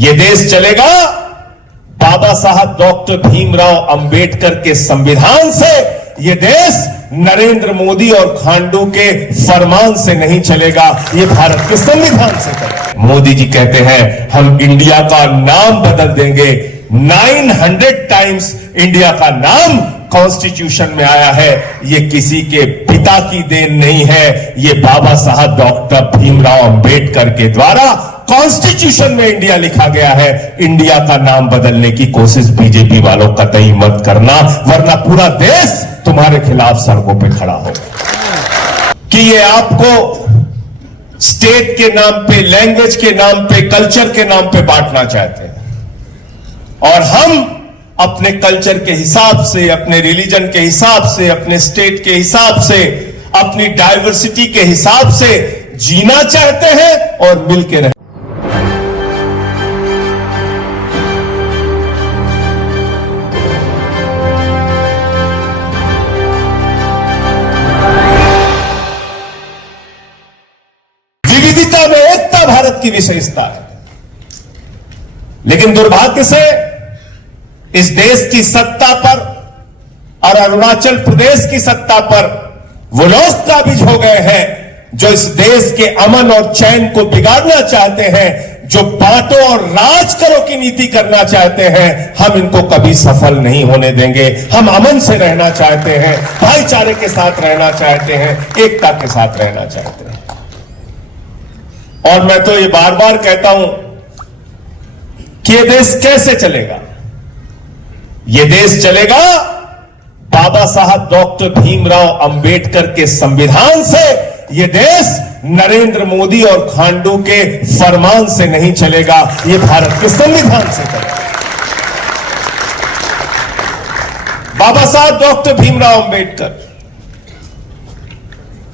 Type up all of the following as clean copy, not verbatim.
ये देश चलेगा बाबा साहब डॉक्टर भीमराव अंबेडकर के संविधान से। ये देश नरेंद्र मोदी और खांडू के फरमान से नहीं चलेगा, ये भारत के संविधान से चलेगा। मोदी जी कहते हैं हम इंडिया का नाम बदल देंगे। 900 टाइम्स इंडिया का नाम कॉन्स्टिट्यूशन में आया है। ये किसी के पिता की देन नहीं है, ये बाबा साहब डॉक्टर भीमराव अंबेडकर के द्वारा कॉन्स्टिट्यूशन में इंडिया लिखा गया है। इंडिया का नाम बदलने की कोशिश बीजेपी वालों कतई मत करना, वरना पूरा देश तुम्हारे खिलाफ सड़कों पे खड़ा होगा। कि ये आपको स्टेट के नाम पे, लैंग्वेज के नाम पे, कल्चर के नाम पे बांटना चाहते हैं, और हम अपने कल्चर के हिसाब से, अपने रिलीजन के हिसाब से, अपने स्टेट के हिसाब से, अपनी डाइवर्सिटी के हिसाब से जीना चाहते हैं और मिलकर रहना। विविधता में एकता भारत की विशेषता है, लेकिन दुर्भाग्य से इस देश की सत्ता पर और अरुणाचल प्रदेश की सत्ता पर वो लोग काबिज हो गए हैं जो इस देश के अमन और चैन को बिगाड़ना चाहते हैं, जो बांटो और राज करो की नीति करना चाहते हैं। हम इनको कभी सफल नहीं होने देंगे। हम अमन से रहना चाहते हैं, भाईचारे के साथ रहना चाहते हैं, एकता के साथ रहना चाहते हैं। और मैं तो ये बार बार कहता हूं कि ये देश कैसे चलेगा। ये देश चलेगा बाबा साहब डॉक्टर भीमराव अंबेडकर के संविधान से। ये देश नरेंद्र मोदी और खांडू के फरमान से नहीं चलेगा, ये भारत के संविधान से चलेगा। बाबा साहब डॉक्टर भीमराव अंबेडकर,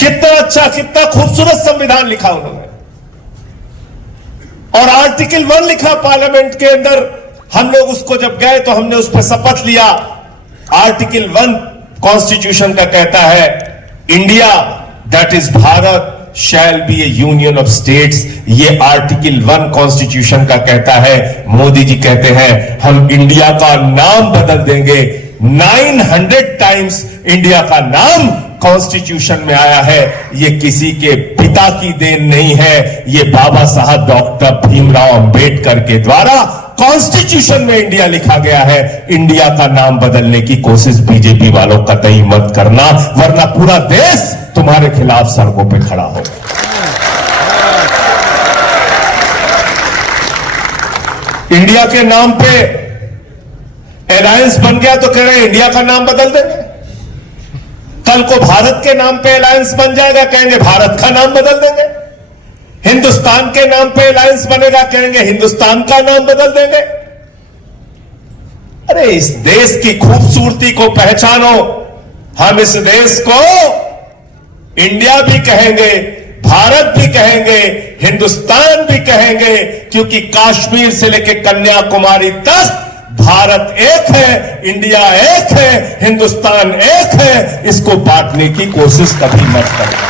कितना अच्छा, कितना खूबसूरत संविधान लिखा उन्होंने, और आर्टिकल 1 लिखा पार्लियामेंट के अंदर। हम लोग उसको जब गए तो हमने उस पर शपथ लिया। आर्टिकल 1 कॉन्स्टिट्यूशन का कहता है, India that is Bharat shall be A union of states. ये आर्टिकल 1 कॉन्स्टिट्यूशन का कहता है। मोदी जी कहते हैं हम इंडिया का नाम बदल देंगे। 900 टाइम्स इंडिया का नाम कॉन्स्टिट्यूशन में आया है। ये किसी के पिता की देन नहीं है, ये बाबा साहब डॉक्टर भीमराव अंबेडकर के द्वारा कॉन्स्टिट्यूशन में इंडिया लिखा गया है। इंडिया का नाम बदलने की कोशिश बीजेपी वालों कतई मत करना, वरना पूरा देश तुम्हारे खिलाफ सड़कों पे खड़ा होगा। इंडिया के नाम पे अलायंस बन गया तो कह रहे हैं इंडिया का नाम बदल देंगे। कल को भारत के नाम पे अलायंस बन जाएगा, कहेंगे भारत का नाम बदल देंगे। हिंदुस्तान के नाम पे अलायंस बनेगा, कहेंगे हिंदुस्तान का नाम बदल देंगे। अरे इस देश की खूबसूरती को पहचानो। हम इस देश को इंडिया भी कहेंगे, भारत भी कहेंगे, हिंदुस्तान भी कहेंगे, क्योंकि कश्मीर से लेकर कन्याकुमारी तक भारत एक है, इंडिया एक है, हिंदुस्तान एक है। इसको बांटने की कोशिश कभी मत करना।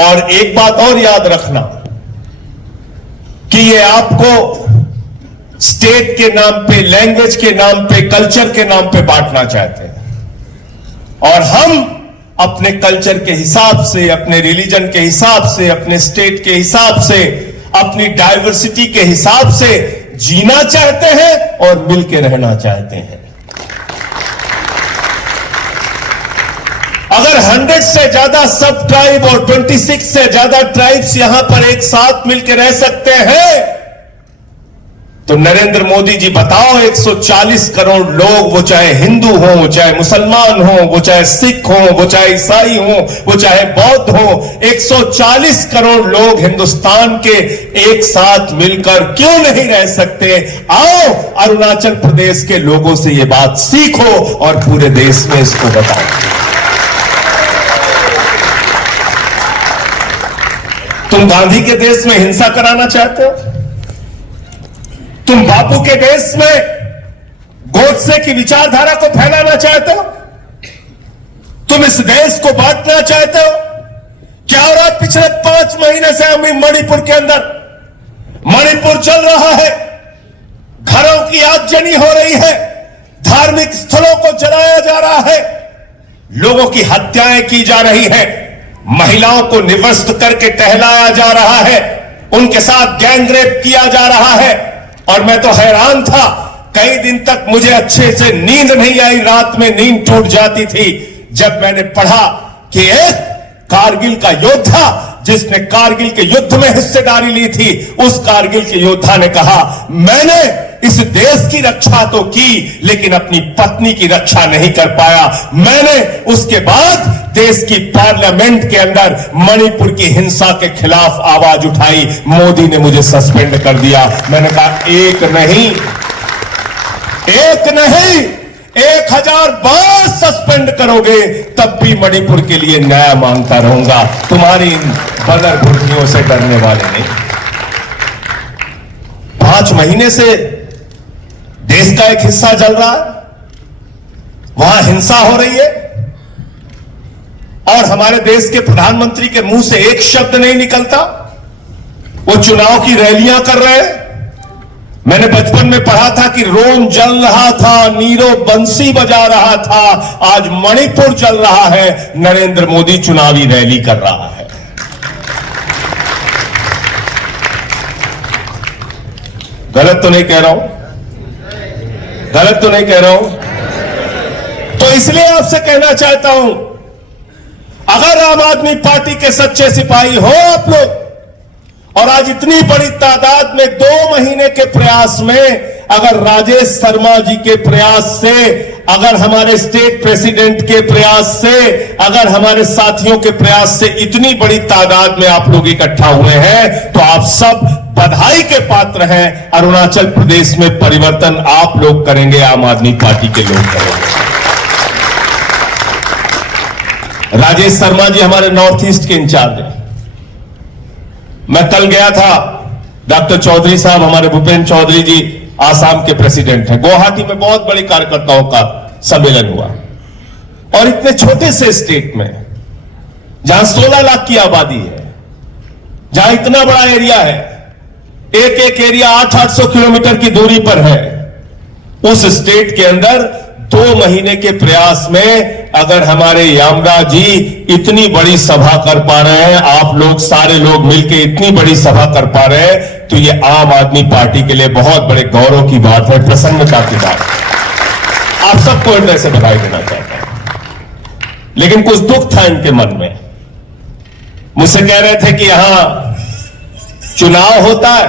और एक बात और याद रखना कि ये आपको स्टेट के नाम पे, लैंग्वेज के नाम पे, कल्चर के नाम पे बांटना चाहते हैं, और हम अपने कल्चर के हिसाब से, अपने रिलीजन के हिसाब से, अपने स्टेट के हिसाब से, अपनी डाइवर्सिटी के हिसाब से जीना चाहते हैं और मिलकर रहना चाहते हैं। अगर 100 से ज्यादा सब ट्राइब और 26 से ज्यादा ट्राइब्स यहां पर एक साथ मिलकर रह सकते हैं, तो नरेंद्र मोदी जी बताओ 140 करोड़ लोग, वो चाहे हिंदू हो, वो चाहे मुसलमान हो, वो चाहे सिख हो, वो चाहे ईसाई हो, वो चाहे बौद्ध हो, 140 करोड़ लोग हिंदुस्तान के एक साथ मिलकर क्यों नहीं रह सकते? आओ अरुणाचल प्रदेश के लोगों से ये बात सीखो और पूरे देश में इसको बताओ। तुम गांधी के देश में हिंसा कराना चाहते हो? तुम बापू के देश में गोडसे की विचारधारा को फैलाना चाहते हो? तुम इस देश को बांटना चाहते हो? क्या हो रहा है पिछले 5 महीने से हम मणिपुर के अंदर, मणिपुर चल रहा है, घरों की आगजनी हो रही है, धार्मिक स्थलों को जलाया जा रहा है, लोगों की हत्याएं की जा रही है, महिलाओं को निवस्त्र करके टहलाया जा रहा है, उनके साथ गैंगरेप किया जा रहा है। और मैं तो हैरान था, कई दिन तक मुझे अच्छे से नींद नहीं आई, रात में नींद टूट जाती थी जब मैंने पढ़ा कि एक कारगिल का योद्धा जिसने कारगिल के युद्ध में हिस्सेदारी ली थी, उस कारगिल के योद्धा ने कहा, मैंने इस देश की रक्षा तो की लेकिन अपनी पत्नी की रक्षा नहीं कर पाया। मैंने उसके बाद देश की पार्लियामेंट के अंदर मणिपुर की हिंसा के खिलाफ आवाज उठाई, मोदी ने मुझे सस्पेंड कर दिया। मैंने कहा एक नहीं 1000 बार सस्पेंड करोगे तब भी मणिपुर के लिए न्याय मांगता रहूंगा, तुम्हारी इन बदर बुर्कियों से डरने वाले नहीं। 5 महीने से देश का एक हिस्सा जल रहा है, वहां हिंसा हो रही है और हमारे देश के प्रधानमंत्री के मुंह से एक शब्द नहीं निकलता। वो चुनाव की रैलियां कर रहे हैं। मैंने बचपन में पढ़ा था कि रोम जल रहा था, नीरो बंसी बजा रहा था, आज मणिपुर जल रहा है, नरेंद्र मोदी चुनावी रैली कर रहा है। गलत तो नहीं कह रहा हूं, गलत तो नहीं कह रहा हूं। तो इसलिए आपसे कहना चाहता हूं, अगर आम आदमी पार्टी के सच्चे सिपाही हो आप लोग, और आज इतनी बड़ी तादाद में 2 महीने के प्रयास में, अगर राजेश शर्मा जी के प्रयास से, अगर हमारे स्टेट प्रेसिडेंट के प्रयास से, अगर हमारे साथियों के प्रयास से इतनी बड़ी तादाद में आप लोग इकट्ठा हुए हैं, तो आप सब बधाई के पात्र हैं। अरुणाचल प्रदेश में परिवर्तन आप लोग करेंगे, आम आदमी पार्टी के लोग करेंगे। राजेश शर्मा जी हमारे नॉर्थ ईस्ट के इंचार्ज हैं। मैं कल गया था, डॉक्टर चौधरी साहब, हमारे भूपेंद्र चौधरी जी आसाम के प्रेसिडेंट हैं। गुवाहाटी में बहुत बड़े कार्यकर्ताओं का सम्मेलन हुआ और इतने छोटे से स्टेट में, जहां 16 लाख की आबादी है, जहां इतना बड़ा एरिया है, एक एक एरिया 800 किलोमीटर की दूरी पर है, उस स्टेट के अंदर 2 महीने के प्रयास में अगर हमारे यामरा जी इतनी बड़ी सभा कर पा रहे हैं, आप लोग सारे लोग मिलकर इतनी बड़ी सभा कर पा रहे हैं, तो ये आम आदमी पार्टी के लिए बहुत बड़े गौरव की बात है, प्रसन्नता की बात है। आप सबको हृदय से बधाई देना चाहता हूं। लेकिन कुछ दुख था इनके मन में। मुझसे कह रहे थे कि यहां चुनाव होता है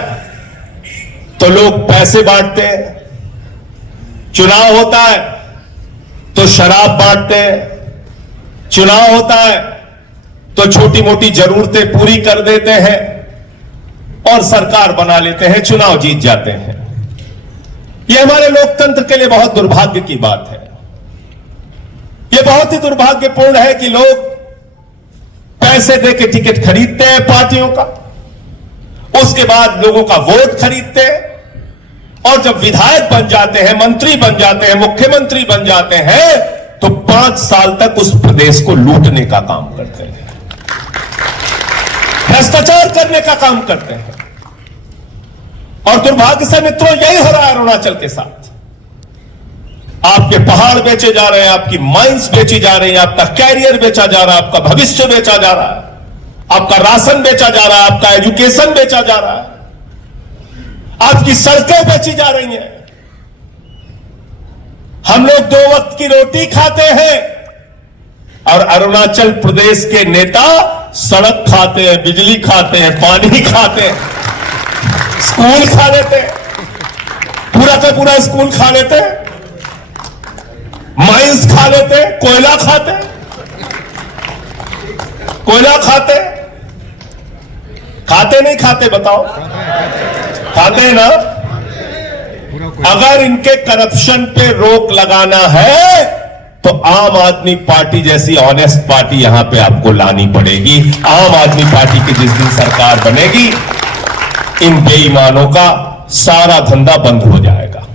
तो लोग पैसे बांटते हैं, चुनाव होता है तो शराब बांटते हैं, चुनाव होता है तो छोटी मोटी जरूरतें पूरी कर देते हैं और सरकार बना लेते हैं, चुनाव जीत जाते हैं। यह हमारे लोकतंत्र के लिए बहुत दुर्भाग्य की बात है। यह बहुत ही दुर्भाग्यपूर्ण है कि लोग पैसे देके टिकट खरीदते हैं पार्टियों का, उसके बाद लोगों का वोट खरीदते हैं, और जब विधायक बन जाते हैं, मंत्री बन जाते हैं, मुख्यमंत्री बन जाते हैं, तो 5 साल तक उस प्रदेश को लूटने का काम करते हैं, भ्रष्टाचार करने का काम करते हैं। और दुर्भाग्य से मित्रों यही हो रहा है अरुणाचल के साथ। आपके पहाड़ बेचे जा रहे हैं, आपकी माइंस बेची जा रही है, आपका कैरियर बेचा जा रहा है, आपका भविष्य बेचा जा रहा है, आपका राशन बेचा जा रहा है, आपका एजुकेशन बेचा जा रहा है, आपकी सड़कें बेची जा रही हैं। हम लोग 2 वक्त की रोटी खाते हैं और अरुणाचल प्रदेश के नेता सड़क खाते हैं, बिजली खाते हैं, पानी खाते हैं, स्कूल खा लेते हैं, पूरा का पूरा स्कूल खा लेते हैं, माइंस खा लेते हैं, कोयला खाते हैं, कोयला खाते खाते नहीं खाते बताओ? खाते हैं ना? अगर इनके करप्शन पे रोक लगाना है तो आम आदमी पार्टी जैसी ऑनेस्ट पार्टी यहां पे आपको लानी पड़ेगी। आम आदमी पार्टी की जिस दिन सरकार बनेगी, इन बेईमानों का सारा धंधा बंद हो जाएगा,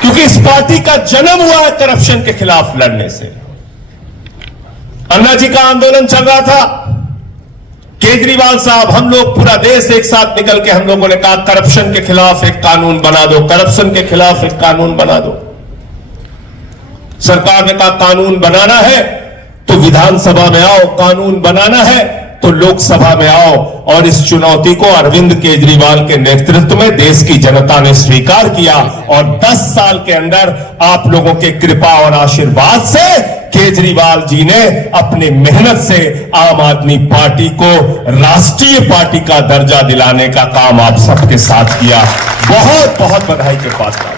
क्योंकि इस पार्टी का जन्म हुआ है करप्शन के खिलाफ लड़ने से। अन्ना जी का आंदोलन चल रहा था। केजरीवाल साहब, हम लोग पूरा देश एक साथ निकल के हम लोगों ने कहा करप्शन के खिलाफ एक कानून बना दो, करप्शन के खिलाफ एक कानून बना दो। सरकार ने कहा कानून बनाना है तो विधानसभा में आओ, कानून बनाना है तो लोकसभा में आओ। और इस चुनौती को अरविंद केजरीवाल के नेतृत्व में देश की जनता ने स्वीकार किया और 10 साल के अंदर आप लोगों के कृपा और आशीर्वाद से केजरीवाल जी ने अपनी मेहनत से आम आदमी पार्टी को राष्ट्रीय पार्टी का दर्जा दिलाने का काम आप सबके साथ किया। बहुत बहुत बधाई के पात्र।